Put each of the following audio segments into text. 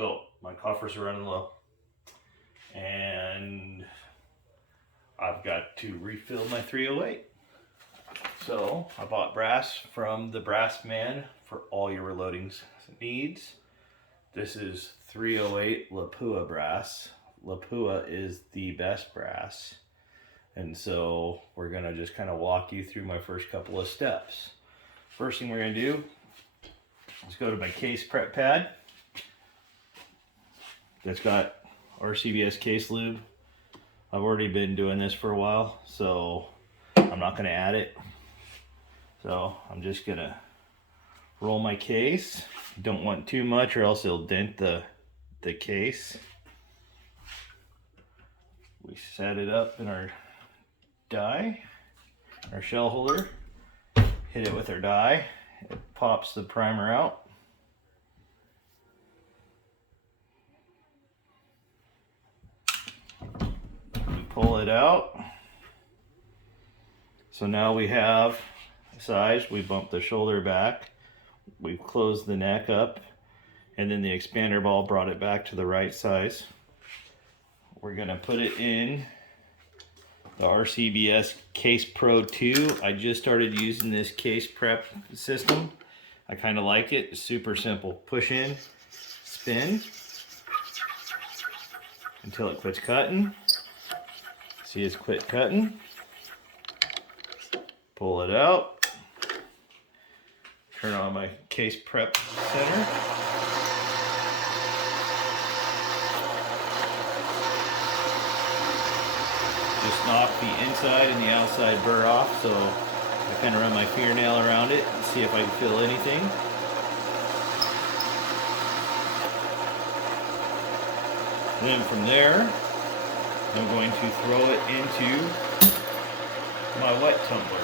So my coffers are running low and I've got to refill my 308. So I bought brass from the brass man for all your reloading needs. This is 308 Lapua brass. Lapua is the best brass. And so we're gonna just kind of walk you through my first couple of steps. First thing we're gonna do is go to my case prep pad. That's got RCBS case lube. I've already been doing this for a while, so I'm not gonna add it. So I'm just gonna roll my case. Don't want too much or else it'll dent the case. We set it up in our die, our shell holder, hit it with our die, it pops the primer out. We pull it out. So now we have size, we bump the shoulder back, we've closed the neck up, and then the expander ball brought it back to the right size. We're gonna put it in the RCBS Case Pro 2. I just started using this case prep system. I kind of like it. It's super simple. Push in, spin until it quits cutting. See, it's quit cutting. Pull it out. Turn on my case prep center. Just knock the inside and the outside burr off, so I kind of run my fingernail around it and see if I can feel anything. And then from there, I'm going to throw it into my wet tumbler.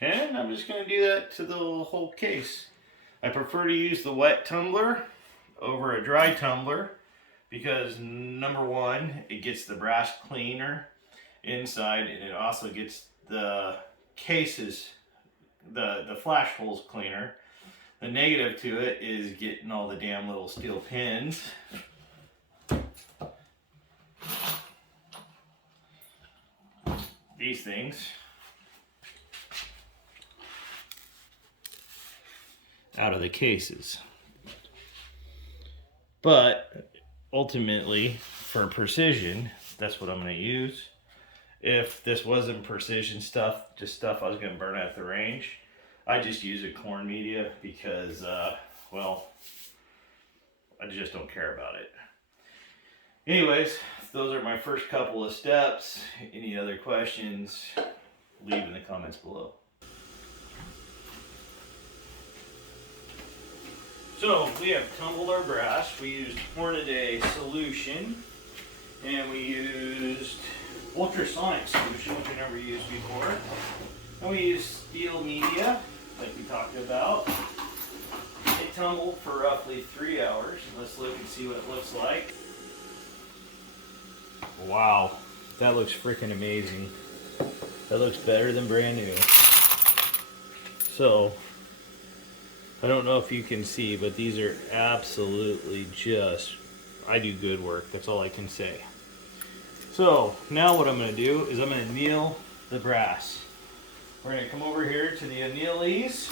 And I'm just going to do that to the whole case. I prefer to use the wet tumbler over a dry tumbler because number one, it gets the brass cleaner inside, and it also gets the cases, the flash holes cleaner. The negative to it is getting all the damn little steel pins. These things. Out of the cases. But ultimately, for precision, that's what I'm going to use. If this wasn't precision stuff, just stuff I was going to burn at the range, I just use a corn media because, well, I just don't care about it. Anyways, those are my first couple of steps. Any other questions, leave in the comments below. So we have tumbled our brass. We used Hornaday solution, and we used ultrasonic solution, which I never used before. And we used steel media, like we talked about. It tumbled for roughly 3 hours. Let's look and see what it looks like. Wow, that looks freaking amazing. That looks better than brand new. So, I don't know if you can see, but these are absolutely just, I do good work. That's all I can say. So now what I'm going to do is I'm going to anneal the brass. We're going to come over here to the annealies.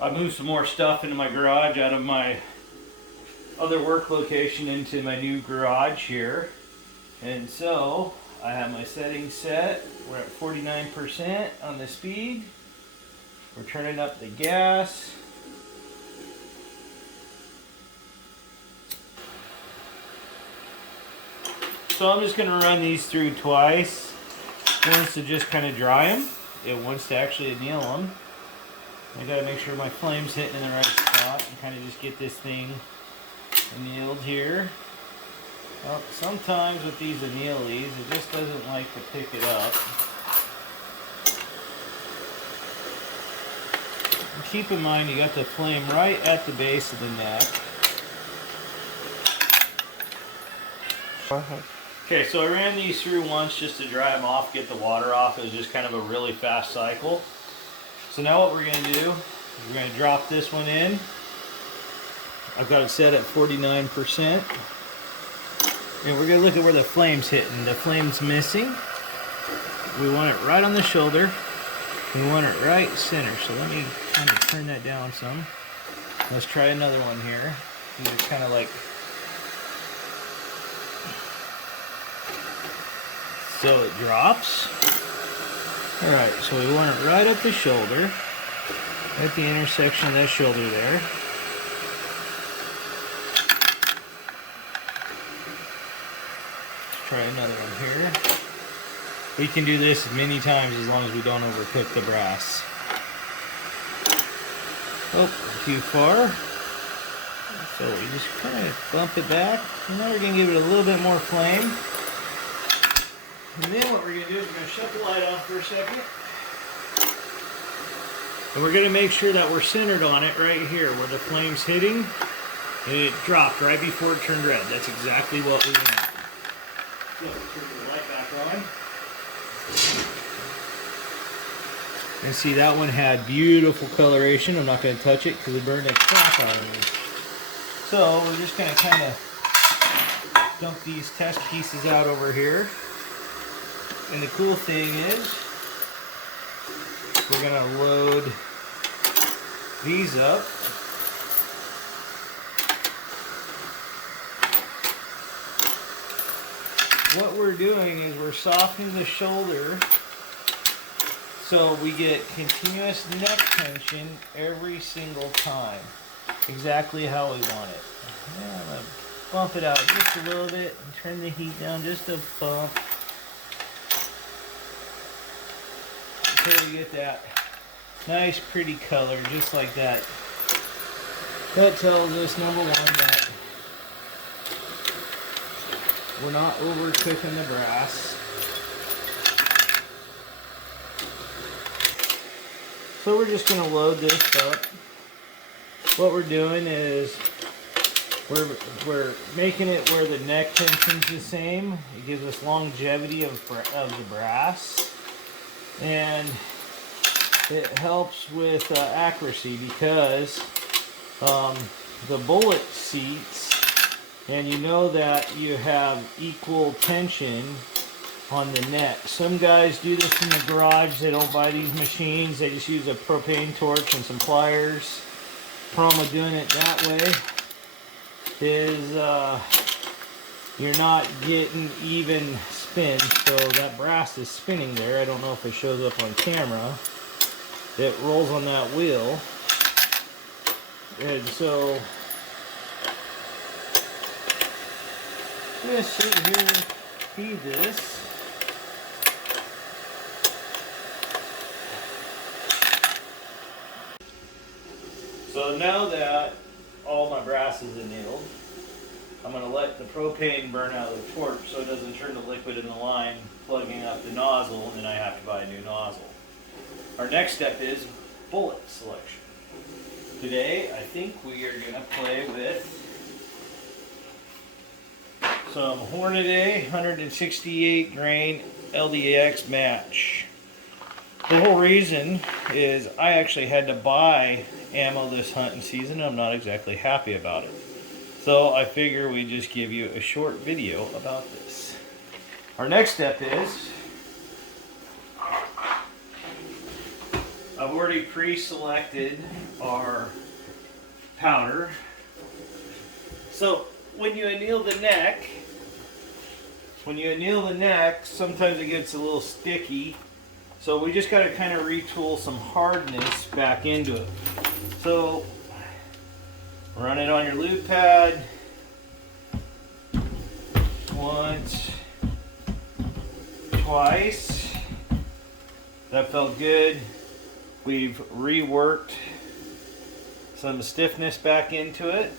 I moved some more stuff into my garage out of my other work location into my new garage here. And so I have my settings set. We're at 49% on the speed. We're turning up the gas. So I'm just going to run these through twice. Once to just kind of dry them. It wants to actually anneal them. I got to make sure my flame's hitting in the right spot and kind of just get this thing annealed here. Well, sometimes with these annealies, it just doesn't like to pick it up. And keep in mind, you got the flame right at the base of the neck. Okay, so I ran these through once just to dry them off, get the water off. It was just kind of a really fast cycle. So now what we're going to do is we're going to drop this one in. I've got it set at 49%. And we're going to look at where the flame's hitting. The flame's missing. We want it right on the shoulder. We want it right center. So let me kind of turn that down some. Let's try another one here. These are kind of like... So it drops. Alright, so we want it right up the shoulder. At the intersection of that shoulder there. Let's try another one here. We can do this many times as long as we don't overcook the brass. Oh, too far. So we just kind of bump it back. And now we're going to give it a little bit more flame. And then what we're going to do is we're going to shut the light off for a second. And we're going to make sure that we're centered on it right here where the flame's hitting. And it dropped right before it turned red. That's exactly what we want. So turn the light back on. And see, that one had beautiful coloration. I'm not going to touch it because it burned the crap out of me. So we're just going to kind of dump these test pieces out over here. And the cool thing is, we're going to load these up. What we're doing is we're softening the shoulder so we get continuous neck tension every single time. Exactly how we want it. Yeah, I'm going to bump it out just a little bit and turn the heat down just a bump. Until we get that nice pretty color just like that. That tells us, number one, that we're not overcooking the brass. So we're just going to load this up. What we're doing is we're making it where the neck tension's the same. It gives us longevity of the brass. And it helps with accuracy because the bullet seats, and you know that you have equal tension on the neck. Some guys do this in the garage. They don't buy these machines. They just use a propane torch and some pliers. Problem with doing it that way is you're not getting even spin. So that brass is spinning there. I don't know if it shows up on camera. It rolls on that wheel. And so I'm going to sit here and feed this. So now that all my brass is annealed, I'm going to let the propane burn out of the torch so it doesn't turn the liquid in the line, plugging up the nozzle, and then I have to buy a new nozzle. Our next step is bullet selection. Today, I think we are going to play with some Hornady 168 grain LDX match. The whole reason is I actually had to buy ammo this hunting season. I'm not exactly happy about it. So I figure we just give you a short video about this. Our next step is I've already pre-selected our powder. So when you anneal the neck, sometimes it gets a little sticky. So we just got to kind of retool some hardness back into it. So run it on your lube pad once, twice. That felt good. We've reworked some stiffness back into it.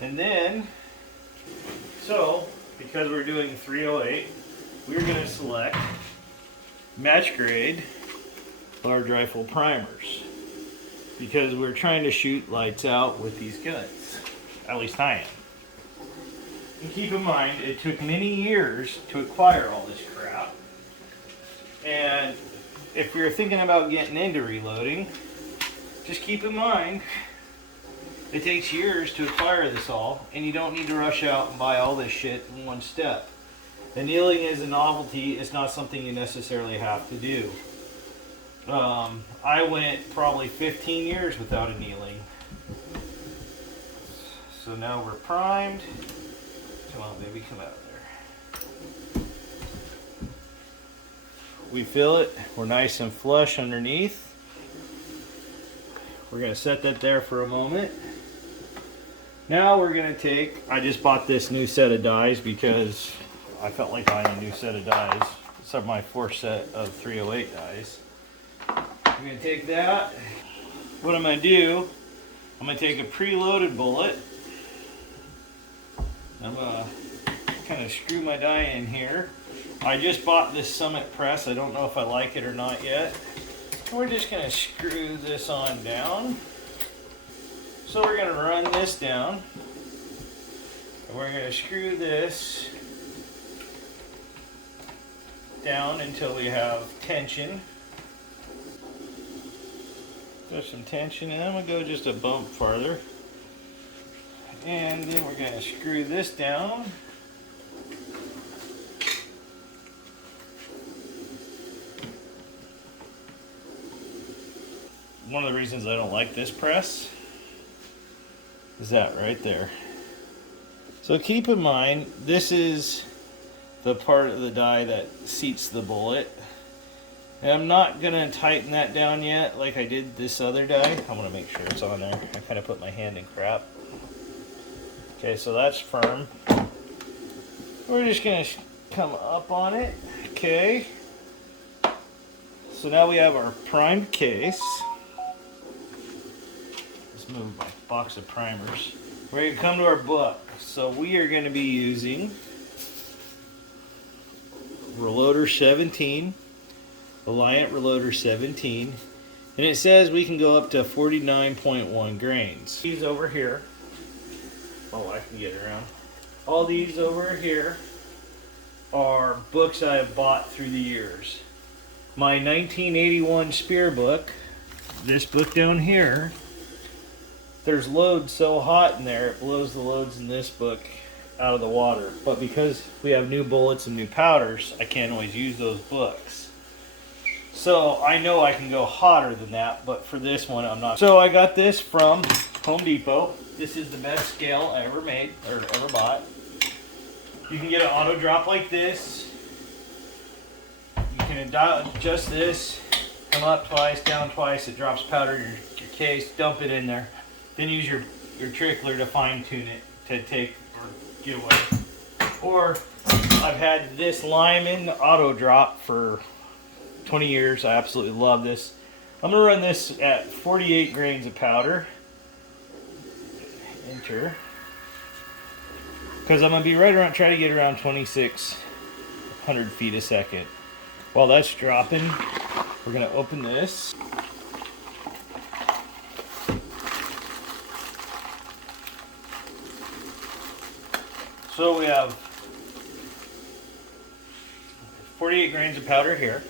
And then, so because we're doing 308, we're going to select match grade large rifle primers because we're trying to shoot lights out with these guns. At least I am. And keep in mind, it took many years to acquire all this crap. And if you're thinking about getting into reloading, just keep in mind, it takes years to acquire this all, and you don't need to rush out and buy all this shit in one step. Annealing is a novelty, it's not something you necessarily have to do. I went probably 15 years without annealing. So now we're primed. Come on, baby, come out of there. We fill it, we're nice and flush underneath. We're going to set that there for a moment. Now we're going to take, I just bought this new set of dies because I felt like buying a new set of dies. It's my fourth set of 308 dies. I'm going to take that. What I'm going to do, I'm going to take a preloaded bullet. I'm going to kind of screw my die in here. I just bought this Summit press. I don't know if I like it or not yet. We're just going to screw this on down. So we're going to run this down. And we're going to screw this down until we have tension. There's some tension, and I'm going to go just a bump farther. And then we're going to screw this down. One of the reasons I don't like this press is that right there. So keep in mind, this is the part of the die that seats the bullet. And I'm not going to tighten that down yet like I did this other die. I want to make sure it's on there. I kind of put my hand in crap. Okay, so that's firm. We're just going to come up on it. Okay. So now we have our primed case. Let's move my box of primers. We're going to come to our book. So we are going to be using Reloader 17. Reliant Reloader 17, and it says we can go up to 49.1 grains. These over here, oh, I can get around. All these over here are books I have bought through the years. My 1981 Spear book, this book down here, there's loads so hot in there, it blows the loads in this book out of the water. But because we have new bullets and new powders, I can't always use those books. So I know I can go hotter than that, but for this one I'm not. So I got this from Home Depot. This is the best scale I ever made, or ever bought. You can get an auto drop like this. You can adjust this, come up twice, down twice, it drops powder in your case, dump it in there. Then use your trickler to fine tune it to take or get away. Or I've had this Lyman auto drop for 20 years. I absolutely love this. I'm going to run this at 48 grains of powder. Enter. Because I'm going to be right around, try to get around 2,600 feet a second. While that's dropping, we're going to open this. So we have 48 grains of powder here.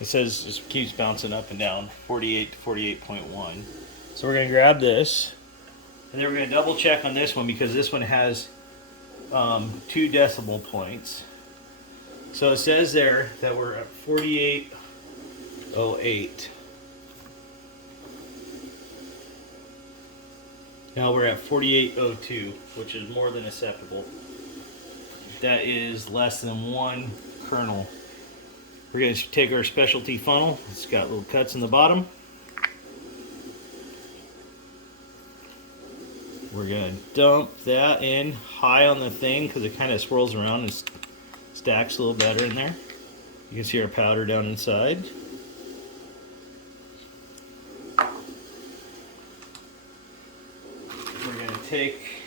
It says it keeps bouncing up and down, 48 to 48.1. So we're going to grab this, and then we're going to double check on this one because this one has 2 decimal points. So it says there that we're at 48.08. Now we're at 48.02, which is more than acceptable. That is less than 1 kernel. We're going to take our specialty funnel. It's got little cuts in the bottom. We're going to dump that in high on the thing because it kind of swirls around and stacks a little better in there. You can see our powder down inside. We're going to take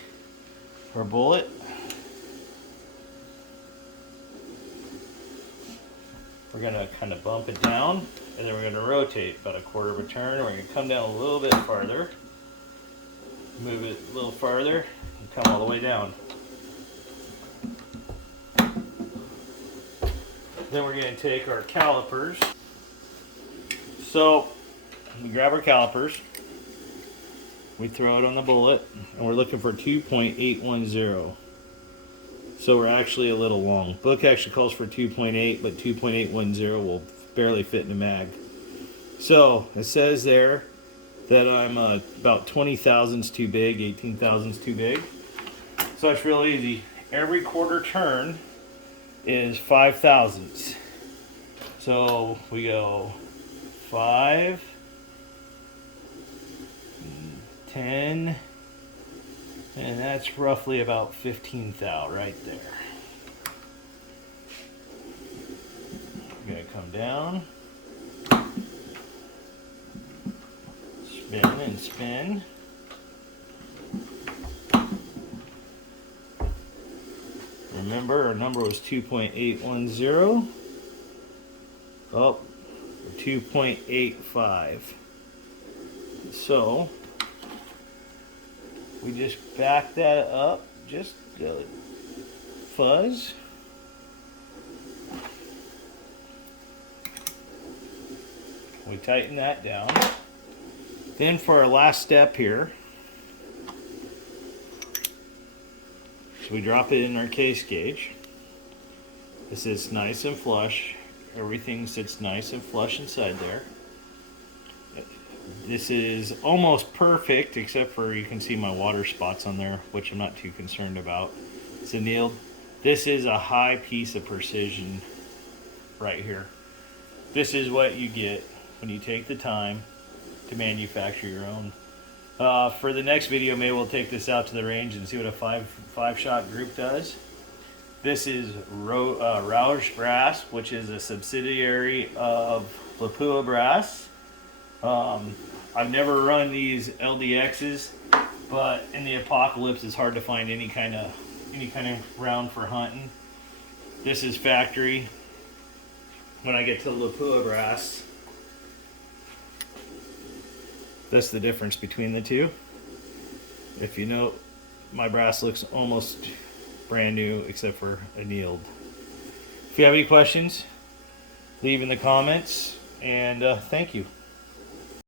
our bullet. We're going to kind of bump it down, and then we're going to rotate about a quarter of a turn. We're going to come down a little bit farther. Move it a little farther and come all the way down. Then we're going to take our calipers. So we grab our calipers, we throw it on the bullet, and we're looking for 2.810. So we're actually a little long. Book actually calls for 2.8, but 2.810 will barely fit in the mag. So it says there that I'm about 20 thousandths too big, 18 thousandths too big. So it's real easy. Every quarter turn is 5 thousandths. So we go 5, 10, and that's roughly about 15 thou right there. We're gonna come down, spin and spin. Remember, our number was 2.810. Oh, 2.85. So we just back that up, just a fuzz. We tighten that down. Then for our last step here, so we drop it in our case gauge. This is nice and flush. Everything sits nice and flush inside there. This is almost perfect, except for you can see my water spots on there, which I'm not too concerned about. It's annealed. This is a high piece of precision right here. This is what you get when you take the time to manufacture your own. For the next video, maybe we'll take this out to the range and see what a five shot group does. This is Rouge Brass, which is a subsidiary of Lapua Brass. I've never run these LDXs, but in the apocalypse, it's hard to find any kind of round for hunting. This is factory. When I get to Lapua Brass, that's the difference between the two. If you know, my brass looks almost brand new except for annealed. If you have any questions, leave in the comments, and thank you.